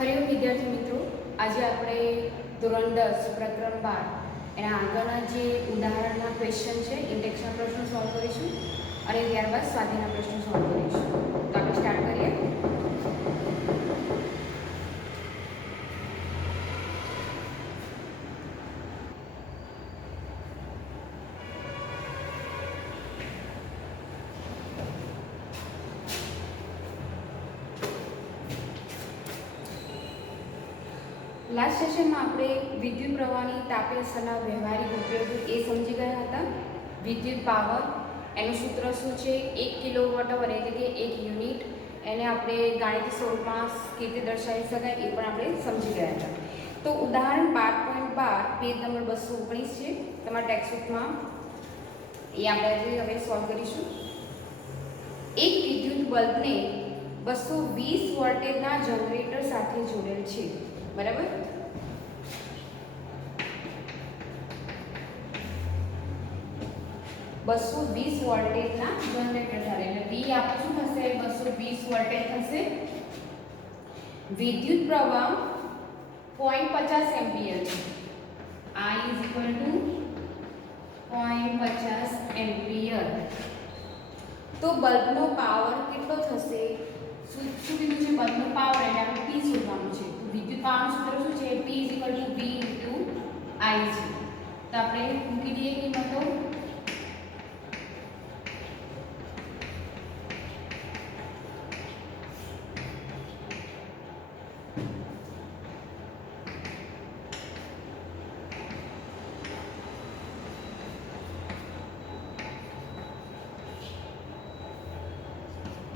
હરિઓમ વિદ્યાર્થી મિત્રો, આજે આપણે ધોરણ 10 પ્રકરણ 12 એના આગળના જે ઉદાહરણના ક્વેશ્ચન છે ઇન્ડેક્સના પ્રશ્નો સોલ્વ કરીશું અને ત્યારબાદ સ્વાધ્યાયના પ્રશ્નો સોલ્વ કરીશું. તો આપણે સ્ટાર્ટ કરીએ. લાસ્ટ સેશનમાં આપણે વિદ્યુત પ્રવાહની તાપીય અસરના વ્યવહારિક ઉપયોગો એ સમજી ગયા હતા. વિદ્યુત પાવર એનું સૂત્ર શું છે? 1 કિલોવોટ અવર એટલે કે 1 યુનિટ. એને આપણે ગાણિતિક સ્વરૂપમાં કેવી રીતે દર્શાવી શકાય એ પણ આપણે સમજી ગયા હતા. તો ઉદાહરણ 12.12 પેજ નંબર 219 છે તમારા ટેક્સ્ટબુકમાં. એ આપણે હવે સોલ્વ કરીશું. એક વિદ્યુત બલ્બને 220 વોલ્ટેજના જનરેટર સાથે જોડેલ છે, બરાબર. $220 વોલ્ટેજના જનરેટર સાથે એટલે V આપણે શું થશે? 220 વોલ્ટેજ થશે. વિદ્યુત પ્રવાહ 0.50 એમ્પિયર છે. I = 0.50 ampere. તો બલ્બનો પાવર કેટલો થશે? શું કીધું છે? બલ્બનો પાવર એટલે આપણે P શોધવાનું છે. વિદ્યુત પાવરનું સૂત્ર શું છે? P = V × I છે. તો આપણે મૂકી દઈએ કિંમતો.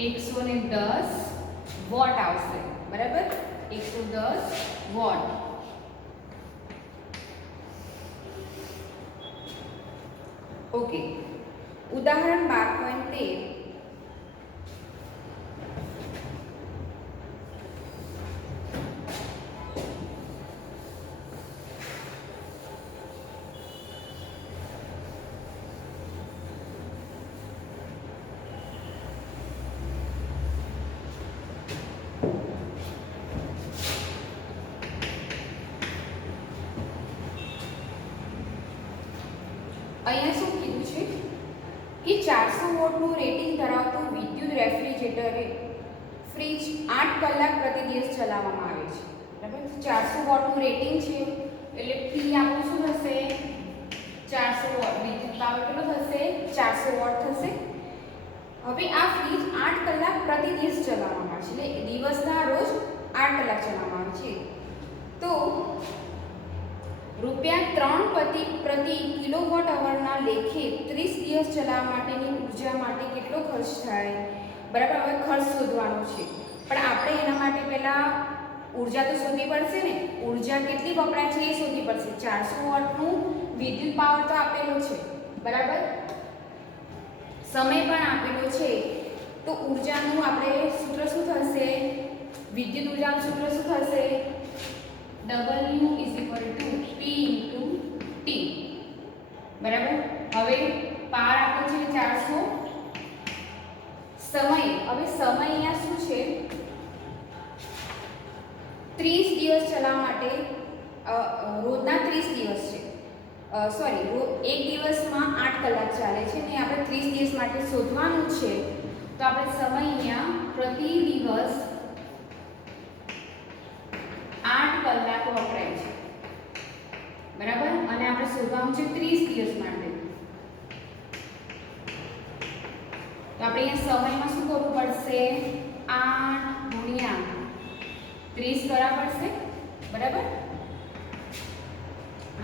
$110 વોટ આવશે, બરાબર. 110 વોટ. ઓકે. ઉદાહરણ 12.13 અહીંયા શું કીધું છે કે 400 વોટનું રેટિંગ ધરાવતું વિદ્યુત રેફ્રિજરેટર ફ્રીજ 8 કલાક પ્રતિ દિવસ ચલાવવામાં આવે છે, બરાબર. 400 વોટનું રેટિંગ છે એટલે P આપણું શું થશે? 400 વોટ. વિદ્યુત પાવર કેટલો થશે? 400 વોટ થશે. હવે આ ફ્રીજ 8 કલાક પ્રતિ દિવસ ચલાવવામાં આવે છે એટલે દિવસના રોજ 8 કલાક ચલાવવામાં આવે છે. તો ₹3 પ્રતિ કિલોવોટ અવરના લેખે 30 દિવસ ચલાવવા માટેની ઉર્જા માટે કેટલો ખર્ચ થાય? બરાબર. હવે ખર્ચ શોધવાનો છે, પણ આપણે એના માટે પહેલા ઉર્જા તો શોધવી પડશે ને. ઉર્જા કેટલી વપરાય છે એ શોધવી પડશે. 400 વોટનું વિદ્યુત પાવર તો આપેલો છે, બરાબર. સમય પણ આપેલો છે. તો ઉર્જાનું આપણે સૂત્ર શું થશે? વિદ્યુત ઉર્જાનું સૂત્ર શું થશે? W = P × T, બરાબર. હવે પાવર આપણો છે 400. સમય, હવે સમય અહીંયા શું છે? 30 દિવસ ચલાવવા માટે રોજના 30 દિવસ છે. એક દિવસમાં 8 કલાક ચાલે છે ને આપણે 30 દિવસ માટે શોધવાનું છે. તો આપણે સમય અહીંયા પ્રતિ દિવસ 8 કલાક વપરાય છે, બરાબર. અને આપણે શોધવાનું છે 30 દિવસ માટે. તો આપણે અહીંયા સમયમાં શું કરવું પડશે? 8 × 30 કરવા પડશે, બરાબર.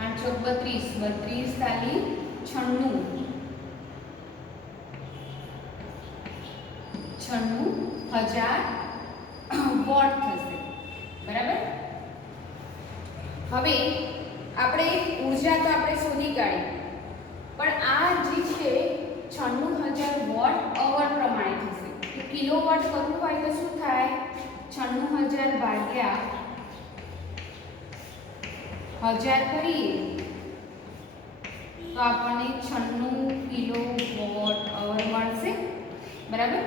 8 × 32 32 તાલી 96,000 વોટ થશે, બરાબર. હવે આપણે ઉર્જા તો આપણે શોધી કાઢી, પણ આ જે છે 96,000 વોટ અવર પ્રમાણે થશે. તો કિલોવોટ કરવું હોય તો શું થાય? 96,000 ભાગ્યા 1000 કરીએ તો આપણને 96 કિલોવોટ અવર મળશે, બરાબર.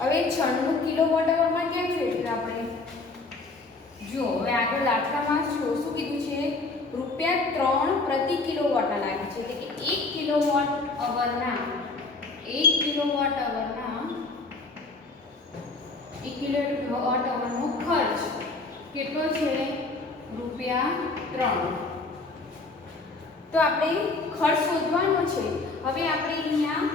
હવે 96 કિલોવોટ અવરમાં કેમ ફેરવ્યું આપણે? જો હવે આગળ દાખલામાં શું કીધું છે? ₹3 પ્રતિ કિલોવોટના લાગે છે, એટલે કે 1 કિલોવોટ અવરના 1 કિલોવોટ અવરનો ખર્ચ કેટલો છે? ₹3. તો આપણે ખર્ચ શોધવાનો છે. હવે આપણે અહીંયા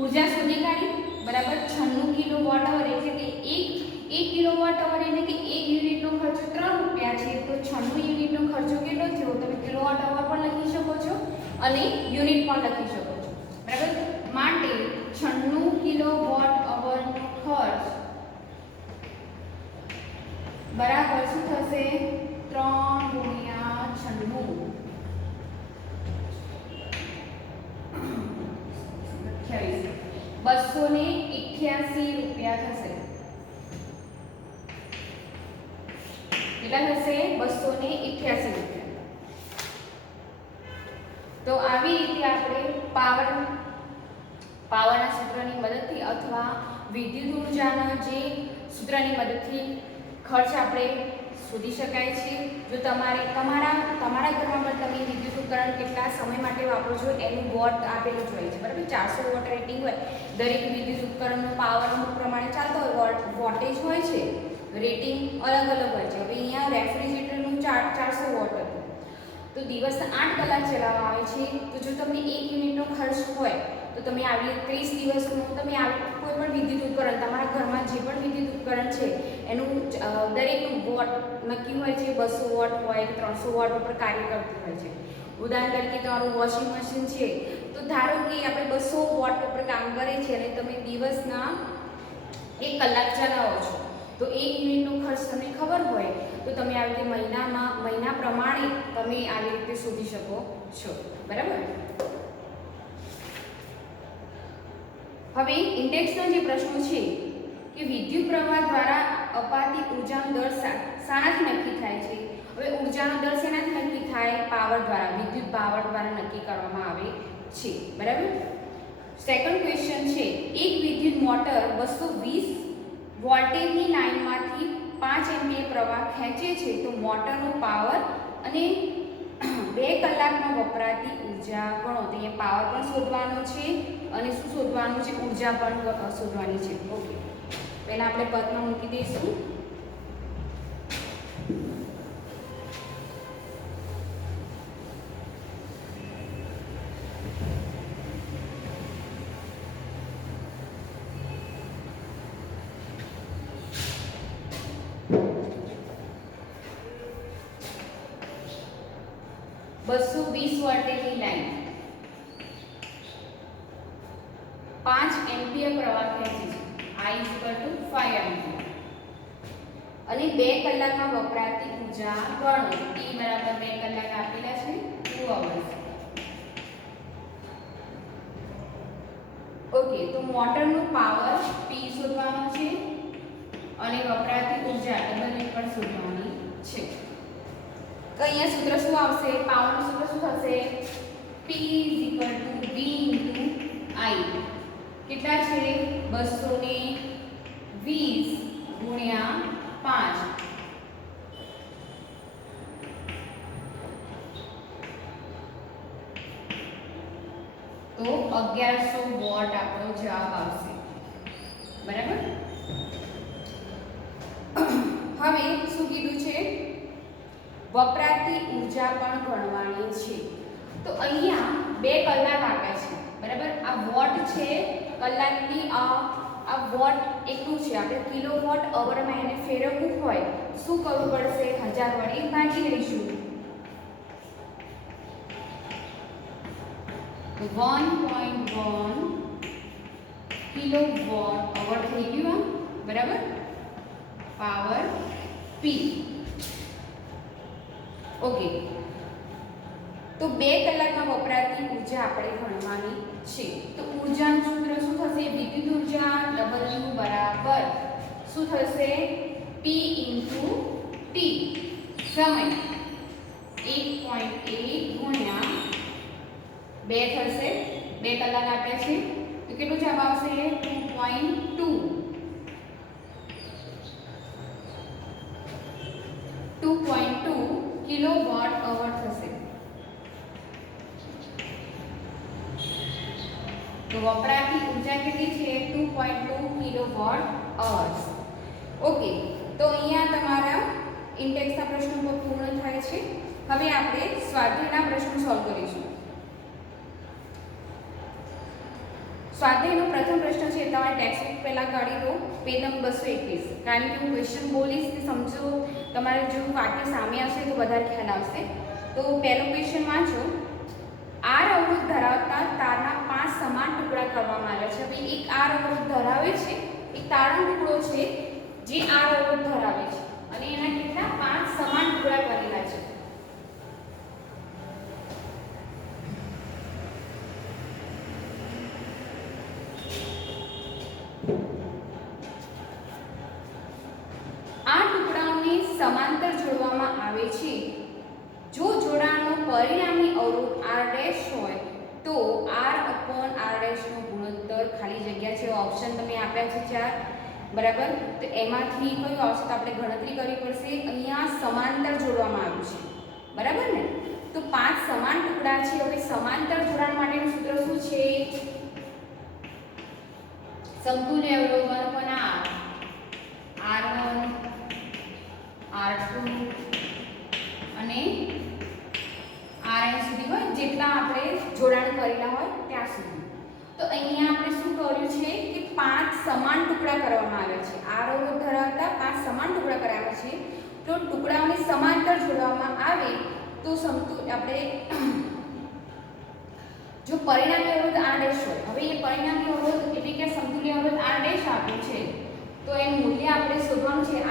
ઉર્જા શોધી કાઢી, બરાબર. 96 કિલોવોટ અવર એટલે કે 1 કિલોવોટ અવર એટલે કે 1 યુનિટનો ખર્ચો ₹3 છે. તો 96 યુનિટનો ખર્ચો કેટલો થયો? તમે કિલોવોટ અવર પણ લખી શકો છો અને યુનિટ પણ લખી શકો છો, બરાબર. માટે 96 કિલોવોટ અવરનો ખર્ચ બરાબર શું થશે? 3 ગુણ્યા 96 ₹288 થશે. કેટલા થશે? ₹288. તો આવી રીતે આપણે પાવરના સૂત્રની મદદથી અથવા વિદ્યુત ઉર્જાના જે સૂત્રની મદદથી ખર્ચ આપણે શોધી શકાય છે. જો તમારા ઘરમાં પણ તમે વિદ્યુત ઉપકરણ કેટલા સમય માટે વાપરો છો એનું વોટ આપેલું જ હોય છે, બરાબર. 400 વોટ રેટિંગ હોય. દરેક વિદ્યુત ઉપકરણનો પાવર અમુક પ્રમાણે ચાલતો હોય, વોટેજ હોય છે, રેટિંગ અલગ અલગ હોય છે. હવે અહીંયા રેફ્રિજરેટરનું 400 વોટ હતું, તો દિવસના 8 કલાક ચલાવવામાં આવે છે. તો જો તમને 1 યુનિટનો ખર્ચ હોય તો તમે આવી 30 દિવસનું તમે આવી કોઈ પણ વિદ્યુત ઉપકરણ, તમારા ઘરમાં જે પણ વિદ્યુત ઉપકરણ છે એનું દરેકનું વોટ નક્કી હોય છે. 200 વોટ હોય કે 300 વોટ ઉપર કાર્ય કરતું હોય છે. ઉદાહરણ તરીકે તમારું વોશિંગ મશીન છે, તો ધારો કે આપણે 200 વોટ ઉપર કામ કરે છે અને તમે દિવસના 1 કલાક ચલાવો છો, તો 1 યુનિટનો ખર્ચ તમને ખબર હોય તો તમે આવી રીતે મહિના પ્રમાણે તમે આવી રીતે શોધી શકો છો, બરાબર. હવે ઇન્ડેક્સના જે પ્રશ્નો છે કે વિદ્યુત પ્રવાહ દ્વારા અપાતી ઉર્જાનો દર શાનાથી નક્કી થાય છે? હવે ઉર્જાનો દર શેનાથી નક્કી થાય? પાવર દ્વારા, વિદ્યુત પાવર દ્વારા નક્કી કરવામાં આવે છે, બરાબર. સેકન્ડ ક્વેશ્ચન છે, એક વિદ્યુત મોટર 220 વોલ્ટેજની લાઇનમાંથી 5 એમ્પિયર પ્રવાહ ખેંચે છે, તો મોટરનો પાવર અને 2 કલાકમાં વપરાતી ઉર્જા ગણો. તો અહીંયા પાવર પણ શોધવાનો છે અને શું શોધવાનું છે? ઉર્જા પણ શોધવાની છે. ઓકે, પહેલા આપણે પદમાં મૂકી દઈશું. ₹220 વોલ્ટેજની લાઈન 5 એમ્પિયર પ્રવાહ ખેંચે છે. I = 5 એમ્પિયર અને 2 કલાકમાં વપરાતી ઉર્જા ગણો. T = 2 કલાક આપેલા છે, 2 hours. ઓકે, તો મોટરનો પાવર P શોધવાનો છે અને વપરાતી ઉર્જા W પણ શોધવાની છે. તો અહીંયા સૂત્ર શું આવશે? પાવરનું સૂત્ર શું થશે? P = V × I. કેટલા છે? 220 ગુણ્યા 5. તો 1100 વોટ આપણો જવાબ આવશે, બરાબર. હવે શું કીધું છે? વપરાતી ઉર્જા પણ ગણવાની છે. તો અહીંયા 2 કલાક આપ્યા છે, બરાબર. આ વોટ છે, કલાકની આ વોટ એટલું છે. આપણે કિલોવોટ અવરમાં એને ફેરવવું હોય શું કરવું પડશે? 1000 વડે ભાગી લઈશું. 1.1 કિલોવોટ અવર થઈ ગયું, બરાબર. Power P. ઓકે, તો 2 કલાકમાં વપરાતી ઉર્જા આપણે ગણવાની છે. તો ઉર્જાનું સૂત્ર શું થશે? વિદ્યુત ઉર્જા W બરાબર શું થશે? P × T. સમય 1.1 ગુણ્યા 2 થશે. 2 કલાક આપ્યા છે, તો કેટલો જવાબ આવશે? 2.2. અવર થશે. તો વપરાતી ઊર્જા કેટલી છે? 2.2 કિલોવોટ અવર્સ. ઓકે, તો અહીંયા તમારા ઇન્ટેક્સના પ્રશ્નો પૂર્ણ થાય છે. હવે આપણે સ્વાધ્યાયના પ્રશ્નો સોલ્વ કરીશું. સ્વાધ્યાયનો પ્રથમ પ્રશ્ન છે, તમારે ટેક્સ્ટ બુક પહેલાં કાઢી દો, પેજ નંબર 221. કારણ કે હું ક્વેશ્ચન બોલીશ કે સમજો, તમારે જો વાક્ય સામે આવશે તો વધારે ખ્યાલ આવશે. તો પહેલો ક્વેશ્ચન વાંચો. આર અવરોધ ધરાવતા તારના 5 સમાન ટુકડા કરવામાં આવ્યા છે. હવે એક આર અવરોધ ધરાવે છે, એક તારનો ટુકડો છે જે આર અવરોધ ધરાવે છે, અને એના કેટલા 5 સમાન ટુકડા કરેલા છે. આ ટુકડાઓને સમાંતર જોડવામાં આવે છે. જો જોડાણનો પરિણામી અવરોધ r' હોય તો r/r' નો ગુણોત્તર ખાલી જગ્યા છે ઓપ્શન તમે આપ્યા છે 4, બરાબર. તો એમાંથી કયું આવશે તો આપણે ગણતરી કરવી પડશે. અહીંયા સમાંતર જોડવામાં આવ્યું છે, બરાબર ને. તો 5 સમાન ટુકડા છે. હવે સમાંતર જોડાણ માટેનું સૂત્ર શું છે? સમતુલ્ય અવરોધ 1/r, r1 r2 અને rn સુધી હોય, જેટલા આપણે જોડાણ કરેલા હોય ત્યાં સુધી. તો અહીંયા આપણે શું કર્યું છે કે 5 સમાન ટુકડા કરવામાં આવ્યા છે. આર અવરોધ ધરાવતા 5 સમાન ટુકડા કરાવ્યા છે. તો ટુકડાઓને સમાંતર જોડવામાં આવે તો આપણે જો પરિણામી અવરોધ r' હોય, હવે એ પરિણામી અવરોધ એટલે કે સમતુલ્ય અવરોધ r' આપ્યું છે, તો એનું મૂલ્ય આપણે શોધવાનું છે. r/r'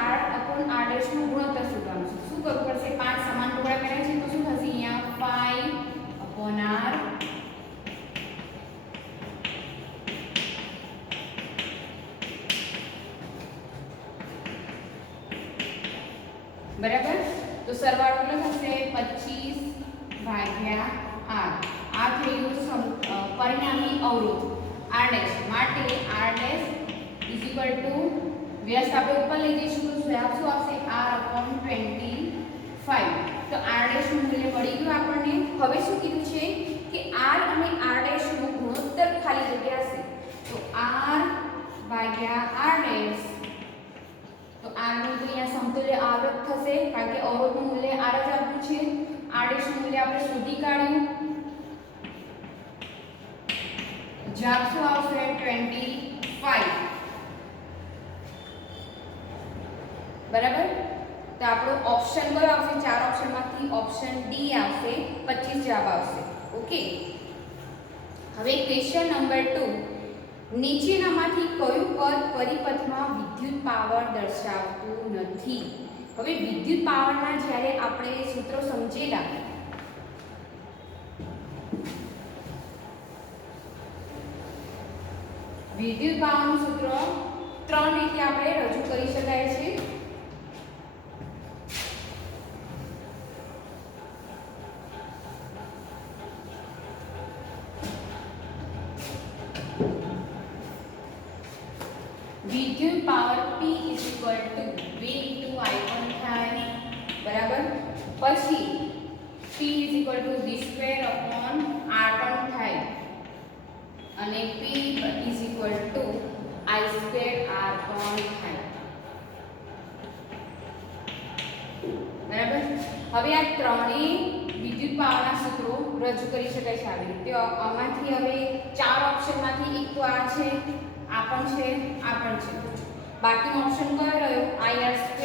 નું ગુણોત્તર શોધવાનું છે. શું કરવું પડશે? 5 સમાન ટુકડા કર્યા છે, તો શું થશે? અહીંયા 5/r બરાબર. તો સરવાળો કેટલો થશે? 25/r. આ થયું પરિણામી અવરોધ r' માટે. r' વ્યસ્ત આપણે ઉપર લઈ જઈશું તો શું આવશે? r/25. તો r' નું મૂલ્ય મળી ગયું આપણને. હવે શું કીધું છે કે r અને r' નો ગુણોત્તર ખાલી જગ્યા હશે, તો r/r'. તો r નું તો અહીંયા સમતુલ્ય આવૃત થશે, કારણ કે અવરોધનું મૂલ્ય r જ આપ્યું છે. r' નું મૂલ્ય આપણે શોધી કાઢ્યું. જવાબ શું આવશે? 25. બરાબર. તો આપણો ઓપ્શન કયો આવશે? 4 ઓપ્શનમાંથી ઓપ્શન ડી આવશે. 25 જવાબ આવશે. ઓકે. હવે ક્વેશ્ચન નંબર 2. નીચેનામાંથી કયું પદ પરિપથમાં વિદ્યુત પાવર દર્શાવતું નથી? હવે વિદ્યુત પાવરના જ્યારે આપણે સૂત્રો સમજેલા, વિદ્યુત પાવરનું સૂત્ર 3 રીતે આપણે રજૂ કરી શકાય છે. વિદ્યુત પાવર P V × I1 થાય, બરાબર. પછી P V2/R1 થાય અને P I2R1 થાય, બરાબર. હવે આ ત્રણેય વિદ્યુત પાવરના સૂત્રો રજૂ કરી શકાય છે આવી રીતે. આમાંથી હવે 4 ઓપ્શનમાંથી એક તો આ છે, આ પણ છે, આ પણ છે. બાકીનો ઓપ્શન કયો રહ્યો? IR²,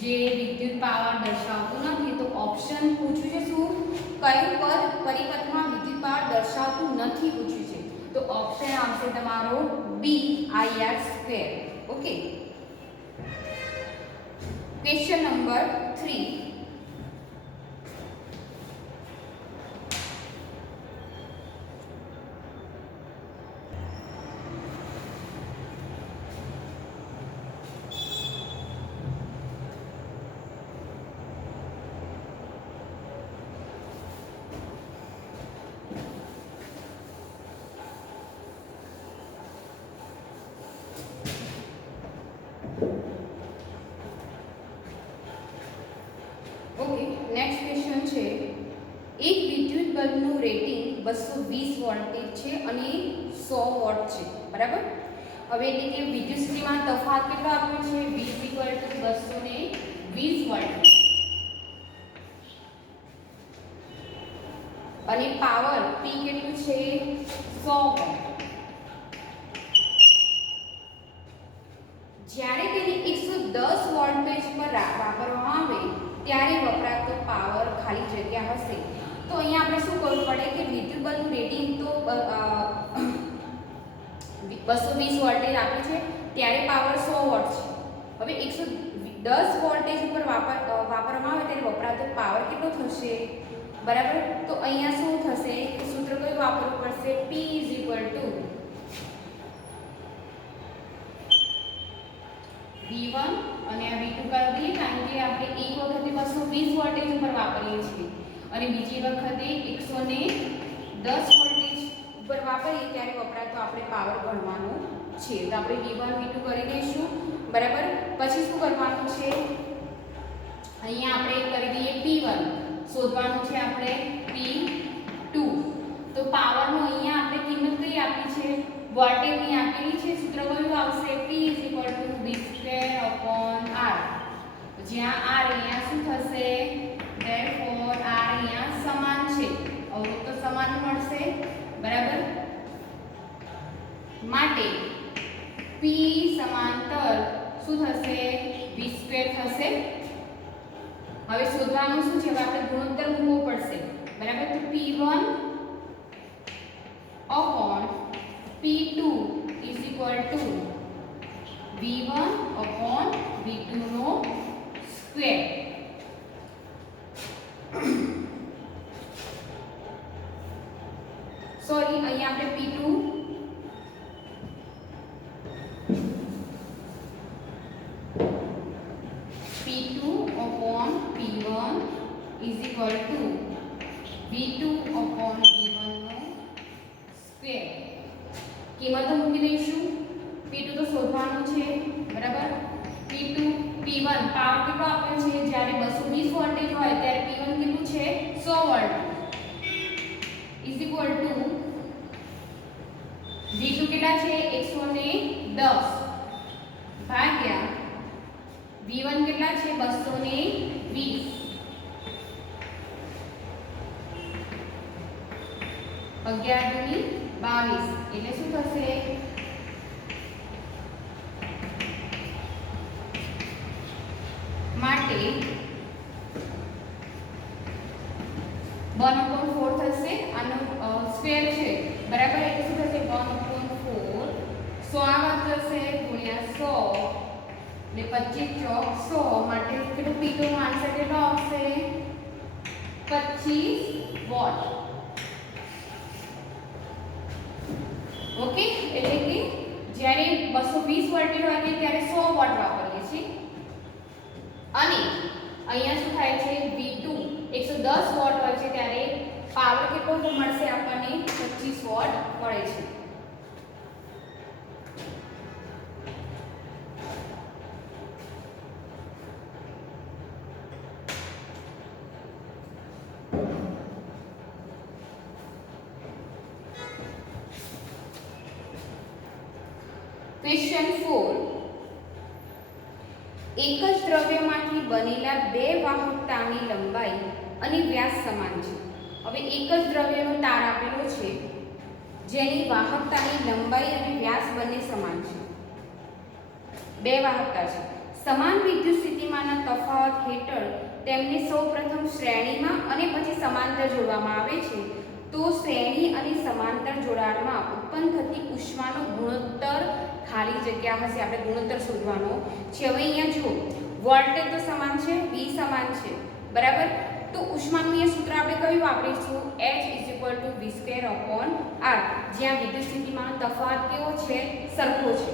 જે વિદ્યુત પાવર દર્શાવતું નથી. તો ઓપ્શન પૂછ્યું છે શું? કયું પદ પરિપથમાં વિદ્યુત પાવર દર્શાવતું નથી પૂછ્યું છે. તો ઓપ્શન આવશે તમારો બી, IR². ઓકે. Question number 3. છે એક વિદ્યુત બલ્બનું રેટિંગ 220 વોલ્ટેજ છે અને 100 વોટ છે, બરાબર. હવે એટલે કે વિદ્યુત સ્થિતિમાન તફાવત કેટલો આપ્યો છે? V = 220 વોલ્ટ અને પાવર P કેટલું છે? 100 વોટ. જ્યારે તેને 110 વોલ્ટેજ પર વાપરવામાં આવે ત્યારે વપરાતો પાવર ખાલી જગ્યા હશે. તો અહીંયા આપણે શું કરવું પડે કે વિદ્યુત બલ્બનું રેટિંગ તો 220 વોલ્ટેજ આપ્યું છે, ત્યારે પાવર 100 વોટ છે. હવે 110 વોલ્ટેજ ઉપર વાપરવામાં આવે ત્યારે વપરાતો પાવર કેટલો થશે? બરાબર. તો અહીંયા શું થશે? સૂત્ર કયું વાપરવું પડશે? P V1 અને આ V2 કરી દઈએ, કારણ કે આપણે એક વખતે 220 વોલ્ટેજ ઉપર વાપરીએ છીએ અને બીજી વખતે 110 વોલ્ટેજ ઉપર વાપરીએ ત્યારે વપરાતો આપણે પાવર ગણવાનો છે. તો આપણે V1 V2 કરી દઈશું, બરાબર. પછી શું કરવાનું છે? અહીંયા આપણે કરી દઈએ P1, શોધવાનું છે આપણે P2. તો પાવરનો અહીંયા આપણે કિંમત કઈ આપી છે? વોલ્ટેજની આપેલી છે. સૂત્ર કયું આવશે? P = V²/R. જ્યાં R અહીંયા શું થશે? therefore R અહીંયા સમાન છે, અવરોધ તો સમાન મળશે, બરાબર. માટે P સમાંતર શું થશે? V² થશે. હવે શોધવાનું શું છે? હવે આપણે ગુણોત્તર મૂકવો પડશે, બરાબર. તો P1/P2 = V1/V2 નો સ્ક્વેર. સોરી, અહીંયા આપણે P2 P1 = V2/V1 નો સ્ક્વેર. કિંમતો મૂકી દઈશું. P2 તો શોધવાનું છે, બરાબર. P1 પાવર કેટલો આપ્યો છે? જ્યારે 220 વોલ્ટેજ હોય ત્યારે P1 કેટલું છે? 100 વોલ્ટ = V2 કેટલા છે? 110 ભાગ્યા V1 કેટલા છે? 220. 11 × 22 એટલે શું થશે? માટે 1/4 થશે. આનો સ્ક્વેર છે, બરાબર. એટલે શું થશે? 1/4. 100 આ જશે ગુણ્યા 100 એટલે 25 ચોક 100. માટે કેટલું? P2 નો આન્સર કેટલો આવશે? 25 વોટ. ઓકે. એટલે કે જ્યારે 220 વોલ્ટેજ હોય ત્યારે 100 વોટ વાપરીએ છીએ અને અહીંયા શું થાય છે? V2 110 વોટ હોય છે ત્યારે પાવર કેટલો મળશે આપણને? 25 વોટ મળે છે. ક્વેશ્ચન 4. એક જ દ્રવ્યમાંથી બનેલા બે વાહકતાની લંબાઈ અને વ્યાસ સમાન છે. હવે એક જ દ્રવ્યનો તાર આપેલો છે જેની વાહકતાની લંબાઈ અને વ્યાસ બંને સમાન છે. બે વાહકતા છે. સમાન વિદ્યુત સ્થિતિમાનના તફાવત હેઠળ તેમને સૌપ્રથમ શ્રેણીમાં અને પછી સમાંતર જોડવામાં આવે છે. તો શ્રેણી અને સમાંતર જોડાણમાં ઉત્પન્ન થતી ઉષ્માનો ગુણોત્તર ખાલી જગ્યા હશે. આપણે ગુણોત્તર શોધવાનો છે. હવે અહીંયા જુઓ, વોલ્ટેજ તો સમાન છે, V સમાન છે, બરાબર. તો ઉષ્માનું અહીંયા સૂત્ર આપણે કયું વાપરીશું? H = V²/R. જ્યાં વિદ્યુત સ્થિતિમાનનો તફાવત કેવો છે? સરખો છે.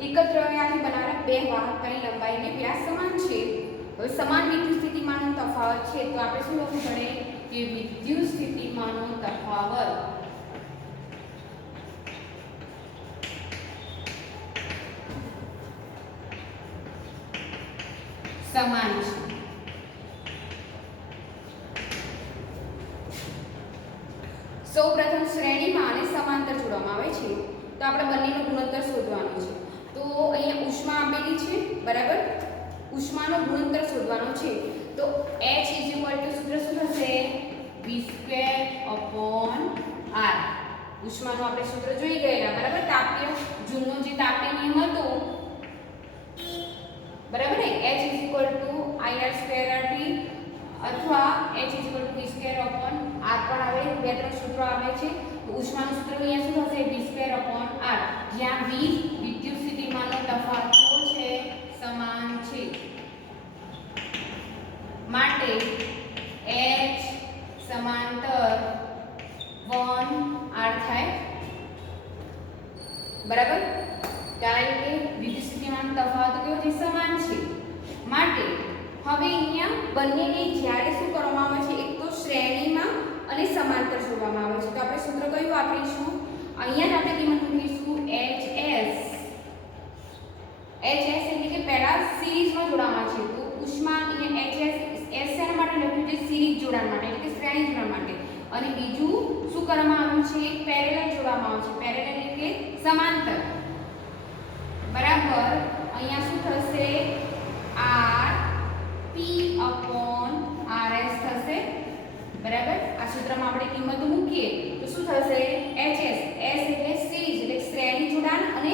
એક જ દ્રવ્યમાંથી બનાવેલા બે વાહકતાની લંબાઈ અને વ્યાસ સમાન છે. હવે સમાન વિદ્યુત સ્થિતિમાનનો તફાવત છે તો આપણે શું લખવું પડે કે વિદ્યુત સ્થિતિમાનનો તફાવત સમાન છે. સૌપ્રથમ શ્રેણીમાં અને સમાંતર જોડવામાં આવે છે તો આપણે બંનેનો ગુણોત્તર શોધવાનો છે. તો અહીંયા ઉષ્મા આપેલી છે બરાબર, ઉષ્માનો ગુણોત્તર શોધવાનો છે. તો H સૂત્ર શું થશે v²/r. ઉષ્માનો આપણે સૂત્ર જોઈ ગયેલા બરાબર, તાપીય જૂનો જે તાપીય નિયમ હતો બરાબર ને, H IR²RT અથવા H v²/r પણ આવે. બે ત્રણ સૂત્રો આવે છે. તો ઉષ્માનું સૂત્ર અહીંયા શું થશે v²/r, જ્યાં v વિદ્યુત સ્થિતિમાનનો તફાવત કેવો છે સમાન છે માટે H સમાંતર 1r થાય બરાબર, કારણ કે વિદ્યુત સ્થિતિમાનનો તફાવત કેવો છે સમાન છે માટે હવે અહીંયા બંનેને જ્યારે શું કરવામાં આવે છે એક તો શ્રેણીમાં અને સમાંતર જોડવામાં આવે છે. તો આપણે સૂત્ર કયું વાપરીશું, અહીંયા જ આપણે કિંમત મૂકીશું HS એટલે કે પહેલા સિરીઝમાં જોડાવા છે. તો ઉષ્મા અહીંયા HS શેના માટે લખ્યું છે સિરીઝ જોડાણ માટે એટલે કે શ્રેણી જોડાણ માટે, અને બીજું શું કરવામાં આવ્યું છે પેરેલલ જોડવામાં આવ્યું છે. પેરેલલ એટલે કે સમાંતર બરાબર. અહીંયા શું થશે RP/RS થશે બરાબર. આ સૂત્રમાં આપણે કિંમત મૂકીએ તો શું થશે HS, S એટલે સિરીઝ એટલે શ્રેણી જોડાણ અને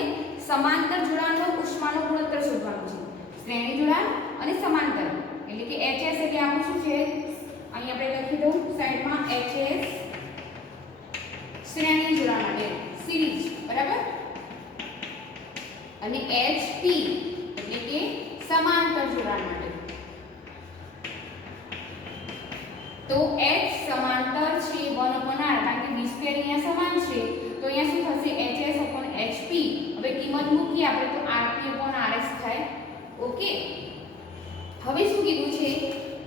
સમાંતર જોડાણનો ઉષ્માનો ગુણોત્તર શોધવાનો છે. શ્રેણી જોડાણ અને સમાંતર એટલે કે HS એટલે આપણું શું છે અહીં આપણે લખી દઉં સાઈડમાં HS શ્રેણી જોડાણ માટે સિરીઝ બરાબર, અને HP એટલે કે સમાંતર જોડાણ માટે. તો H સમાંતર છે 1/r, કારણ કે v² અહીંયા સમાન છે તો અહીંયા શું થશે HS/HP. હવે કિંમત મૂકીએ આપણે તો RP/RS થાય. ઓકે, હવે શું કીધું છે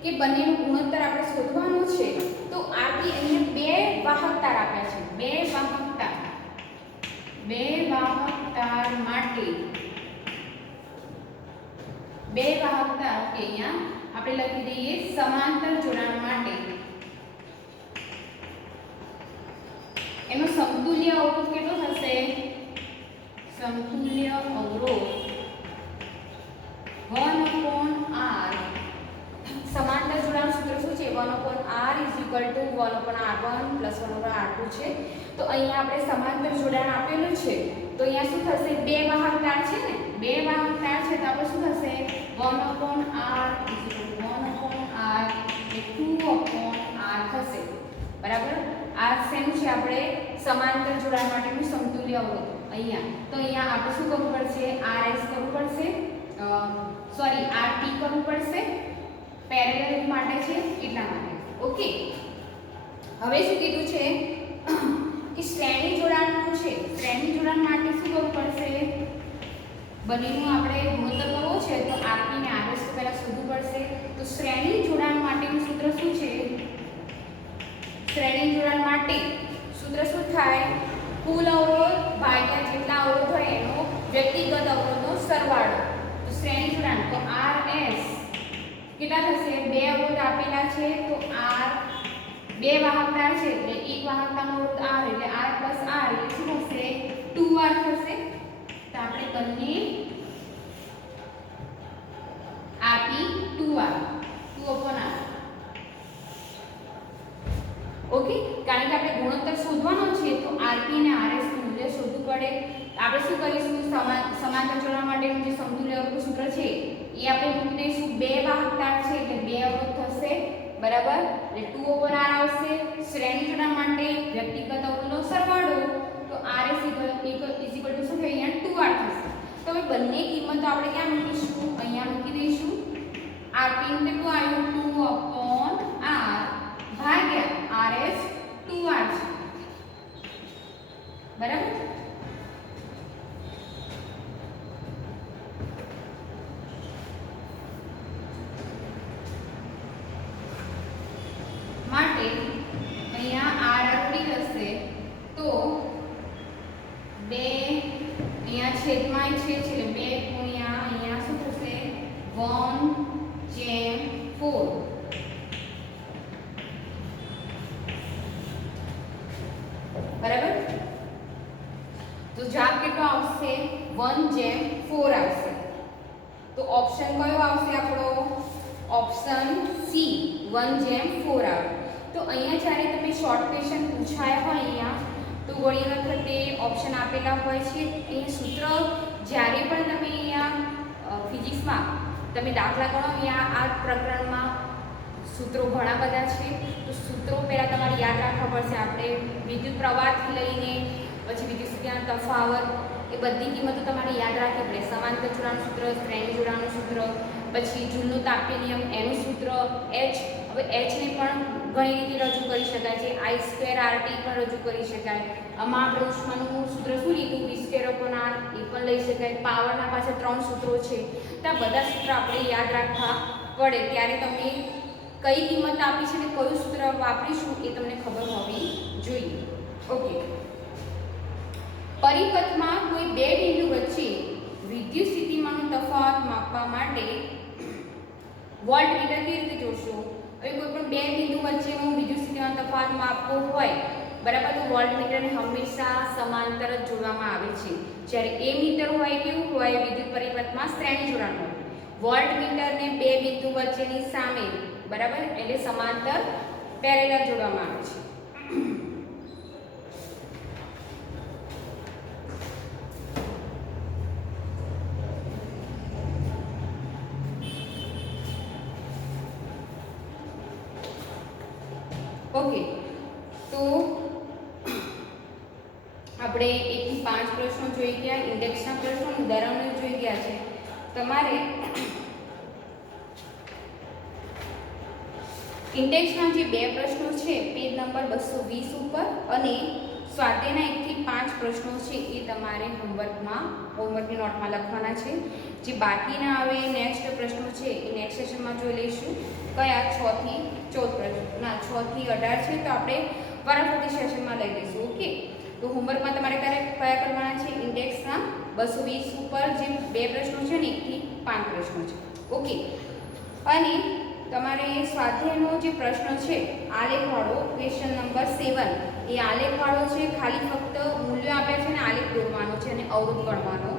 કે બંનેનો ગુણોત્તર આપણે શોધવાનો છે. તો RP અહીંયા બે વાહકતાર આપ્યા છે, બે વાહકતાર માટે બે વાહકતા કે અહીંયા આપણે લખી દઈએ સમાંતર જોડાણ માટે એનો સમતુલ્ય અવરોધ કેટલો થશે, સમતુલ્ય અવરોધ 1/r. સમાંતર જોડાણ સૂત્ર શું છે 1/r = 1/r1 + 1/r2 છે. તો અહીંયા આપણે સમાંતર જોડાણ આપેલું છે તો અહીંયા શું થશે બે વાહકતાર છે ને, બે વાહકતાર છે તો આપણે શું થશે 1/r = 1/r એ 2/r થશે બરાબર. આ શેનું છે આપણે સમાંતર જોડાણ માટેનું સમતુલ્ય અવરોધ અહીંયા. તો અહીંયા આપણે શું કરવું પડશે RS કરવું પડશે, સોરી RT કરવું પડશે, પેરેલલ માટે છે એટલા માટે. ઓકે, હવે શું કીધું છે કે શ્રેણી જોડાણનું છે, શ્રેણી જોડાણ માટે શું કરવું પડશે બંનેનું આપણે ગુણોત્તર કરવો છે તો RP ને RS તો પહેલા શોધવું પડશે. તો શ્રેણી જોડાણ માટેનું સૂત્ર શું છે, શ્રેણી જોડાણ માટે સૂત્ર શું થાય કુલ અવરોધ ભાગ્યા જેટલા અવરોધ હોય એનો વ્યક્તિગત અવરોધનો સરવાળો. તો શ્રેણી જોડાણ તો RS કેટલા થશે, બે અવરોધ આપેલા છે તો R બે વાહકતાર છે એટલે એક વાહકતાનો અવરોધ R એટલે R + R એટલે શું થશે 2R થશે. તો આપણે બંને RP 2R 2/r. ઓકે, કારણ કે આપણે ગુણોત્તર શોધવાનો છે તો RP અને RS નું મૂલ્ય શોધવું પડે. આપણે શું કરીશું સમાંતર જોડાણ માટેનું જે સમતુલ્ય અવરોધ સૂત્ર છે એ આપણે મૂકી દઈશું. બે વાહકતાર છે એટલે બે અવરોધ થશે બરાબર, એટલે 2/r આવશે. શ્રેણી જોડાણ માટે વ્યક્તિગત અવરોધનો સરવાળો તો RS = શું થાય અહીંયા 2R થશે. તો હવે બંને કિંમતો આપણે ક્યાં મૂકીશું, અહીંયા મૂકી દઈશું. RP નું કેટલું આવ્યું 2/r ભાગ્યા RS 2R છે બરાબર. તો ઓપ્શન કયો આવશે આપણો? ઓપ્શન સી 1:4 આવે. તો અહીંયા જ્યારે તમે શોર્ટ ક્વેશ્ચન પૂછાયા હોય અહીંયા તો ઘણી વખતે ઓપ્શન આપેલા હોય છે. અહીંયા સૂત્ર જ્યારે પણ તમે અહીંયા ફિઝિક્સમાં તમે દાખલા ગણો, અહીંયા આ પ્રકરણમાં સૂત્રો ઘણા બધા છે. તો સૂત્રો પહેલાં તમારે યાદ રાખવા પડશે. આપણે વિદ્યુત પ્રવાહથી લઈને પછી વિદ્યુત સ્થિતિના તફાવત એ બધી કિંમતો તમારે યાદ રાખવી પડે. સમાંતર જોડાણનું સૂત્ર, શ્રેણી જોડાણનું સૂત્ર, પછી જૂલનો તાપ્ય નિયમ એનું સૂત્ર, એચ. હવે એચને પણ ઘણી રીતે રજૂ કરી શકાય છે. I2RT પણ રજૂ કરી શકાય. આમાં આપણે ઉષ્માનું સૂત્ર શું લીધું? V²/R એ પણ લઈ શકાય. પાવરના પાછળ 3 સૂત્રો છે. તો આ બધા સૂત્રો આપણે યાદ રાખવા પડે. ત્યારે તમે કઈ કિંમત આપી છે ને કયું સૂત્ર વાપરીશું એ તમને ખબર હોવી જોઈએ. ઓકે. પરિપથમાં કોઈ બે બિંદુ વચ્ચે વિદ્યુત સ્થિતિમાનનો તફાવત માપવા માટે વોલ્ટમીટર કેવી રીતે જોડશો? હવે કોઈ પણ બે બિંદુ વચ્ચેનો વિદ્યુત સ્થિતિમાનનો તફાવત માપવો હોય, બરાબર, તો વોલ્ટમીટરને હંમેશા સમાંતર જ જોડવામાં આવે છે. જ્યારે એ મીટર હોય કેવું હોય? વિદ્યુત પરિપથમાં શ્રેણી જોડાણ હોય. વોલ્ટમીટરને બે બિંદુ વચ્ચેની સામે, બરાબર, એટલે સમાંતર પેરેલલ જોડવામાં આવે છે. ઓકે. તો આપણે 1 થી 5 પ્રશ્નો જોઈ ગયા. ઇન્ડેક્સના પ્રશ્નો ઉદાહરણો જોઈ ગયા છે. તમારે ઇન્ડેક્સના જે બે પ્રશ્નો છે પેજ નંબર 220 ઉપર અને સ્વાધ્યાયના 1 થી 5 પ્રશ્નો છે એ તમારે હોમવર્કની નોટમાં લખવાના છે. જે બાકીના હવે નેક્સ્ટ પ્રશ્નો છે એ નેક્સ્ટ સેશનમાં જોઈ લઈશું. કયા? 6 થી 14 પ્રશ્નો, ના 6 થી 18 છે તો આપણે પરવર્તી સેશનમાં લઈ લઈશું. ઓકે. તો હોમવર્કમાં તમારે કયા કરવાના છે? ઇન્ડેક્સના 220 ઉપર જે બે પ્રશ્નો છે ને 1 થી 5 પ્રશ્નો છે. ઓકે. અને તમારે સ્વાધ્યાયનો જે પ્રશ્ન છે આલેખવાળો ક્વેશ્ચન નંબર 7 એ આલેખવાળો છે. ખાલી ફક્ત મૂલ્યો આપ્યા છે ને આલેખ દોરવાનો છે અને અવરોધ ગણવાનો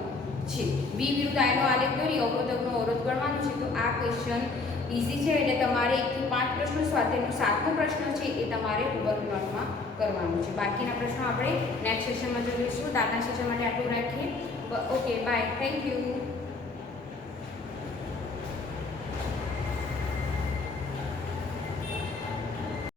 છે. બી વિરુદ્ધ આયનો આલેખ દોરી અવરોધકનો અવરોધ ગણવાનો છે. તો આ ક્વેશ્ચન ઈઝી છે. એટલે તમારે 1 થી 5 પ્રશ્નો, સ્વાધ્યાયનો 7મો પ્રશ્ન છે એ તમારે હોમવર્ક નોટમાં કરવાનું છે. બાકીના પ્રશ્નો આપણે નેક્સ્ટ સેશનમાં જોઈશું. દાખલા સેશન માટે આટલું રાખીએ. Okay, bye, thank you.